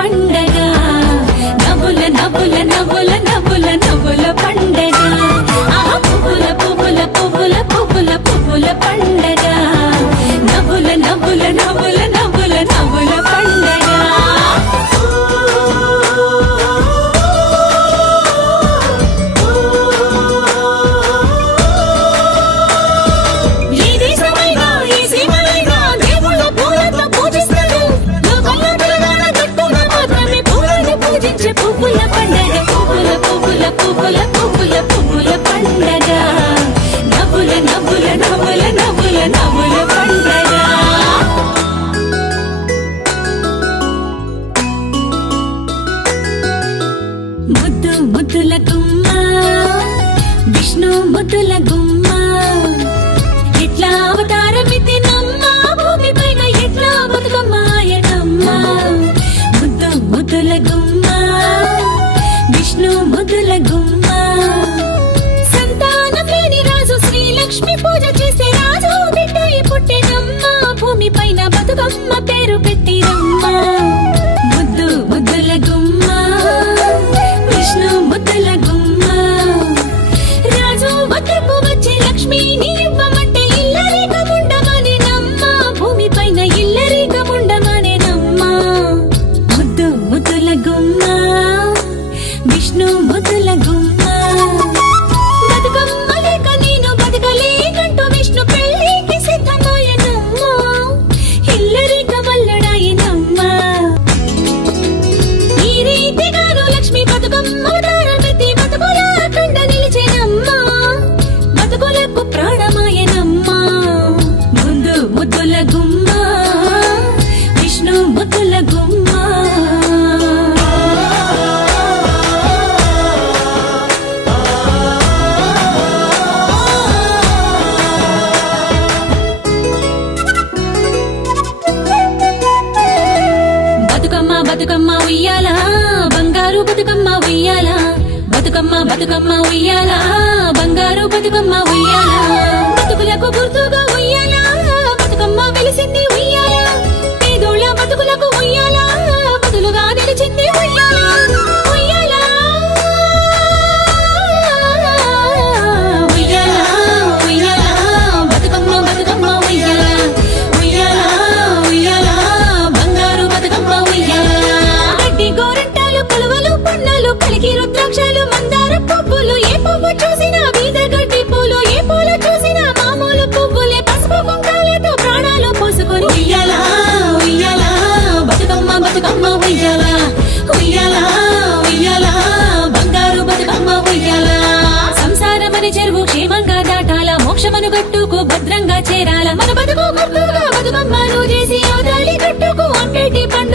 పండగ నవ్వుల నవ్వుల నవ్వుల నవ్వుల నవ్వుల పండగ ఆహా పువ్వుల పువ్వుల పువ్వుల పువ్వుల పువ్వుల పండగ నవ్వుల నవ్వుల నవ్వుల నవ్వుల నవ్వుల పండగ పువ్వుల పండగ పువ్వుల పువ్వుల పువ్వుల పువ్వుల పువ్వుల పండగ నవ్వుల నవ్వుల నవ్వుల నవ్వుల నవ్వుల పండగ ముద్దు ముద్దుల గుమ్మ విష్ణు ముద్దుల గుమ్మ ఎట్లా అవతారమితి నమ్మ భూమి పైన ఎట్లా బతుకమ్మాయనమ్మ ముద్దు ముద్దుల గుమ్మ విష్ణు ముద్దుల గుమ్మ సంతానం లేని రాజు శ్రీలక్ష్మి పూజ చేసే రాజు బిడ్డయి పుట్టినమ్మ భూమి పైన బతుకమ్మ పేరు పెట్టిరమ్మ ముద్దు ముద్దుల గుమ్మ విష్ణు ముద్దుల గుమ్మ రాజు వద్దకు వచ్చే లక్ష్మిని ఇవ్వమంటే ఇల్లరికముండమని నమ్మ భూమి పైన ఇల్లరికముండమని ముద్దు ముద్దుల గుమ్మ విష్ణు ముద్దుల గుమ్మ బతుకమ్మ లేక నేను బతకలేకంటూ విష్ణు పెళ్ళికి సిద్ధమాయనమ్మ ఇల్లరిక వల్లడాయనమ్మ ఈ రీతిగాను లక్ష్మి బతుకమ్మ అవతారమెత్తి బతుకుల కండ నిలిచెనమ్మ బతుకులకు ప్రాణమాయనమ్మ ముందు ముద్దుల గుమ్మ విష్ణు ముద్దుల గుమ్మ బతుకమ్మ ఉయ్యాల బంగారు బతుకమ్మ ఉయ్యాల బతుకమ్మ బతుకమ్మ ఉయ్యాల బంగారు బతుకమ్మ ఉయ్యాల బతుకులకు గుర్తుగా ఉయ్యాల బతుకమ్మ వెలిసింది ఉయ్యాల పేదోళ్ళ బతుకులకు ఉయ్యాల బతులుగా నిలిచింది ఉయ్యాల ఉయ్యాల ఉయ్యాల ఉయ్యాల బతుకమ్మ బతుకమ్మ ఉయ్యాల ఉయ్యాల ఉయ్యాల బంగారు బతుకమ్మ ఉయ్యాల గోరంటాలు పులువలు పున్నలు కలిగి రుద్రాక్షలు మందార పువ్వులు ఏ పువ్వు చూసినా వీధ గడ్డి పూలు ఏ పూలు చూసినా మామూలు పువ్వులే పసుపు కుంకాలతో ప్రాణాలు పోసుకొని ఉయ్యాల ఉయ్యాల బతుకమ్మ బతుకమ్మ ఉయ్యాల ఉయ్యాల ఉయ్యాల బంగారు బతుకమ్మ ఉయ్యాల సంసారమని చెరువు క్షేమంగా దాటాల మోక్షమను గట్టుకు భద్రంగా చేరాల మన బతుకు గుర్తుగా బతుకమ్మను చేసి అవతాలి గట్టుకు అంబేటి పండు